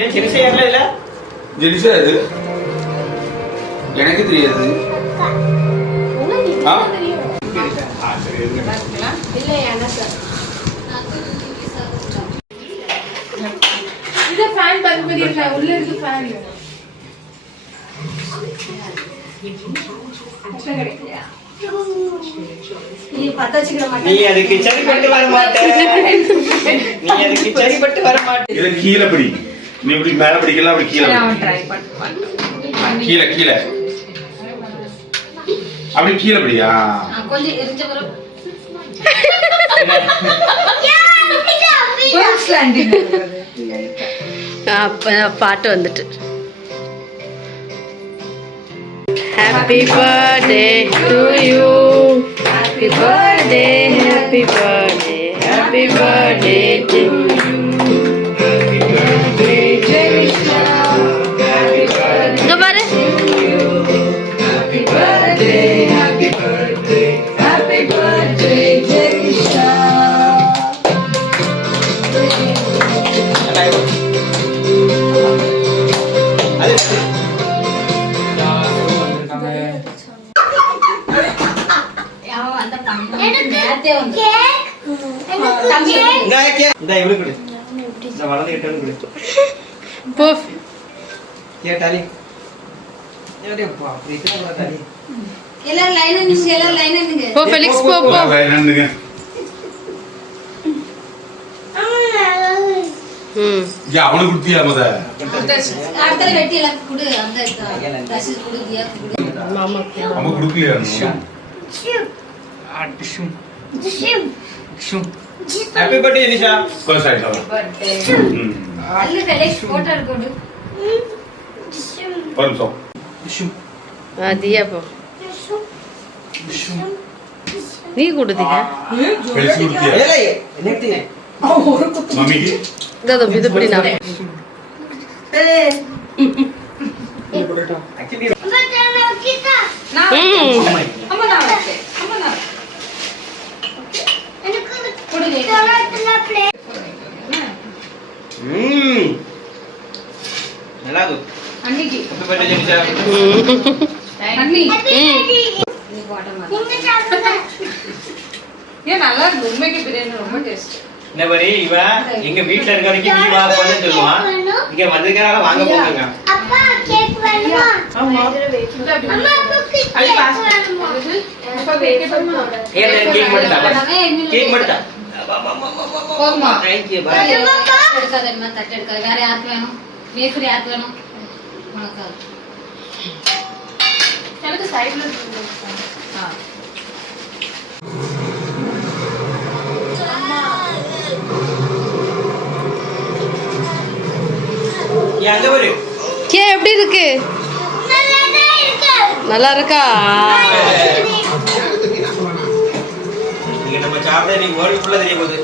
ஏன் ஜெனிஷா ஏறல இல்ல? ஜெனிஷா அது எனக்கு தெரியாது. ஆ சரி இல்ல எனக்கு இது ஃபேன் பக்கத்துல இருக்கு உள்ள இருக்கு ஃபேன். நீ பத்தாச்சிக்கிற மாட்டே. நீ அதுக்கு சரிப்பட்டு வர மாட்டே. நீ அதுக்கு சரிப்பட்டு வர மாட்டே. இத கீழ பிடி. நீ இப்படி மேல பிடிக்கலாம் அப்படி கீழ. நான் ட்ரை பண்ணு. கீழ கீழ. அப்படி கீழ பிடியா? கொஞ்சம் எரிஞ்ச வர. பாட்டு வந்துட்டு happy birthday to you happy birthday happy birthday happy birthday to you happy birthday Jenisha happy birthday இங்க பாரு happy birthday happy birthday happy birthday Jenisha அவனுக்கு குடுத்தியா முத? அம்மா குடுக்கலையா? Happy birthday Jenisha. ஃபர்ஸ்ட் ஆயிட்டா. அல்ல ஃபெலிக்ஸ் போட்டோ எடுக்கணும். பரம்சம். दिया पो நீ கொடுத்தீங்க பெருசு குடுத்தியா? ஏலே என்னது? மம்மி இதோ இது படி நான் ஆக்சுவலி அம்மா நான் வரேன். அம்மா நான் எனக்கு கொடுங்க. நல்லா இருக்கு. அன்னிக்கு ஹாப்பி பர்த்டே ஜெனிஷா. அன்னி நீ போடமா. ஏன் நல்லா இருக்கு உண்மைக்கு பிரியாணி ரொம்ப டேஸ்ட். என்ன பாரு இவ எங்க வீட்ல இருக்க வரைக்கும் நீ வா பண்ண சொல்லுவான். இங்க வந்திருக்கறால வாங்க போங்க. அப்பா கேக் வேணுமா? ஆமா அம்மா கேக் வேணுமா? அப்பா வேகே பண்ணு. ஏன் கேக் மட்டும் தா. கேக் மட்டும் தா. போமா थैंक यू பாய். எடுக்காதம்மா தட்டு எடுக்காத. வேற யாருக்கு வேணும்? மேஃப்ரி யாருக்கு வேணும்? உனக்கு எனக்கு சைடுல இருக்கு. ஆ எங்க பாரு. கே எப்படி இருக்கு? நல்லா இருக்கா? நீங்க நம்ம சாப்பிட நீ வேர்ல்ட் ஃபுல்லா தெரிய போகுது.